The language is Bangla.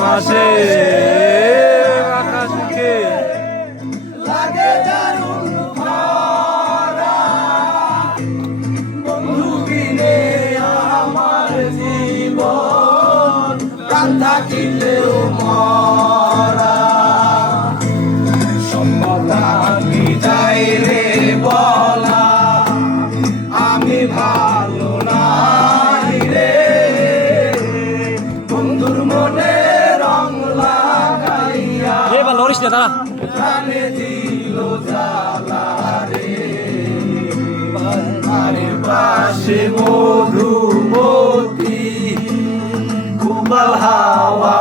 মাসে আকাশকে লাগে দারুণ খরা, বন্ধু বিনে আমার জীবন প্রাণ থাকিলেও মরা। সম্পদা কি যাই রে বলা, আমি ভালো নাই রে, বন্ধুর মনে রং লাগাইয়া প্রাণে দিল জ্বালা রে। বাড়ির পাশে মধুমতি, কুমাল হাওয়া